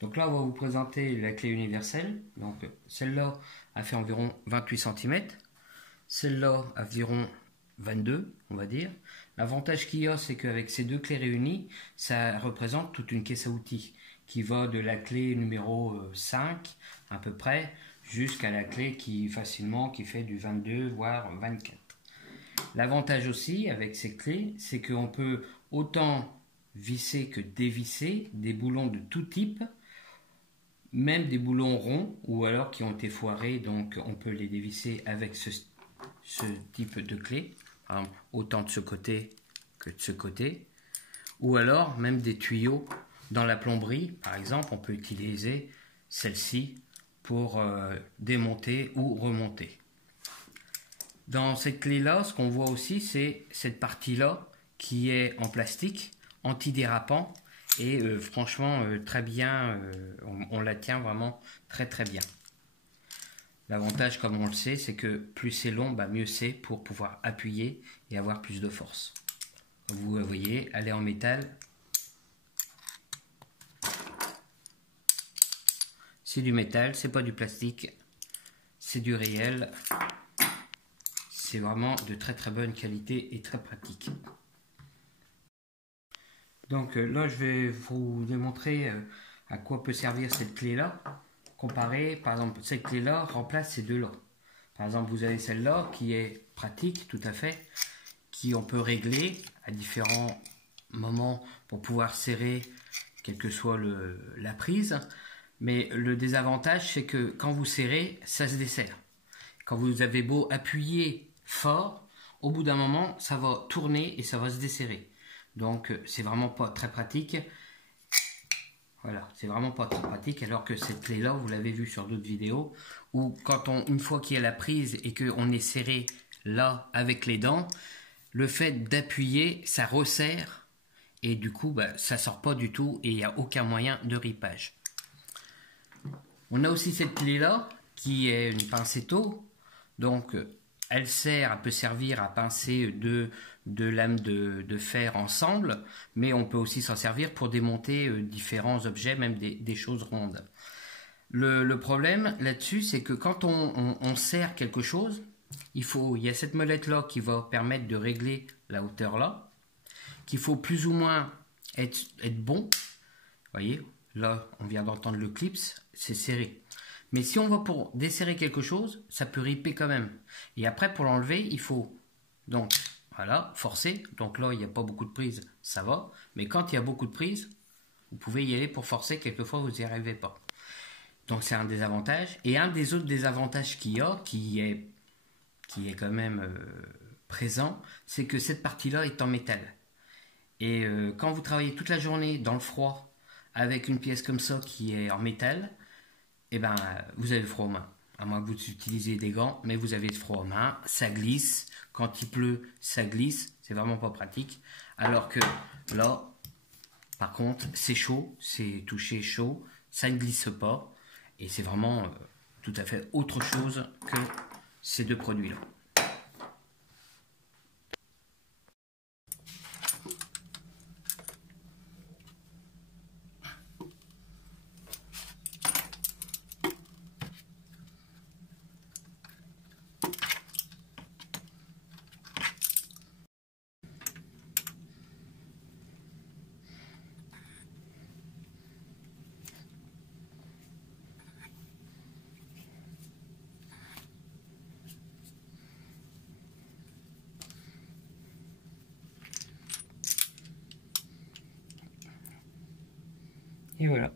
Donc là, on va vous présenter la clé universelle. Donc celle-là a fait environ 28 cm. Celle-là environ 22, on va dire. L'avantage qu'il y a, c'est qu'avec ces deux clés réunies, ça représente toute une caisse à outils qui va de la clé numéro 5 à peu près jusqu'à la clé qui fait du 22 voire 24. L'avantage aussi avec ces clés, c'est qu'on peut autant visser que dévisser des boulons de tout type, même des boulons ronds ou alors qui ont été foirés, donc on peut les dévisser avec ce type de clé, autant de ce côté que de ce côté, ou alors même des tuyaux dans la plomberie, par exemple, on peut utiliser celle-ci pour démonter ou remonter. Dans cette clé-là, ce qu'on voit aussi, c'est cette partie-là qui est en plastique, antidérapant, et franchement très bien, on la tient vraiment très très bien. L'avantage, comme on le sait, c'est que plus c'est long, mieux c'est pour pouvoir appuyer et avoir plus de force. Vous voyez, elle est en métal. C'est du métal, c'est pas du plastique, c'est du réel. C'est vraiment de très très bonne qualité et très pratique. Donc là, je vais vous démontrer à quoi peut servir cette clé-là. Comparé, par exemple, cette clé-là remplace ces deux-là. Par exemple, vous avez celle-là qui est pratique, tout à fait, qui on peut régler à différents moments pour pouvoir serrer, quelle que soit la prise. Mais le désavantage, c'est que quand vous serrez, ça se desserre. Quand vous avez beau appuyer fort, au bout d'un moment, ça va tourner et ça va se desserrer. Donc, c'est vraiment pas très pratique. Voilà, c'est vraiment pas très pratique, alors que cette clé-là, vous l'avez vu sur d'autres vidéos, où une fois qu'il y a la prise et qu'on est serré là avec les dents, le fait d'appuyer, ça resserre et du coup, ça sort pas du tout et il n'y a aucun moyen de ripage. On a aussi cette clé-là qui est une pincetto, donc elle peut servir à pincer deux lames de fer ensemble, mais on peut aussi s'en servir pour démonter différents objets, même des choses rondes. Le problème là-dessus, c'est que quand on serre quelque chose, il y a cette molette-là qui va permettre de régler la hauteur là, qu'il faut plus ou moins être bon. Vous voyez, là, on vient d'entendre le clips, c'est serré. Mais si on va pour desserrer quelque chose, ça peut riper quand même. Et après, pour l'enlever, il faut donc, voilà, forcer. Donc là, il n'y a pas beaucoup de prise, ça va. Mais quand il y a beaucoup de prise, vous pouvez y aller pour forcer. Quelquefois, vous n'y arrivez pas. Donc c'est un désavantage. Et un des autres désavantages qu'il y a, qui est quand même présent, c'est que cette partie-là est en métal. Et quand vous travaillez toute la journée dans le froid, avec une pièce comme ça qui est en métal, vous avez froid aux mains. À moins que vous utilisiez des gants, mais vous avez froid aux mains, ça glisse. Quand il pleut, ça glisse. C'est vraiment pas pratique. Alors que là, par contre, c'est chaud, c'est touché chaud, ça ne glisse pas. Et c'est vraiment tout à fait autre chose que ces deux produits-là. Et voilà.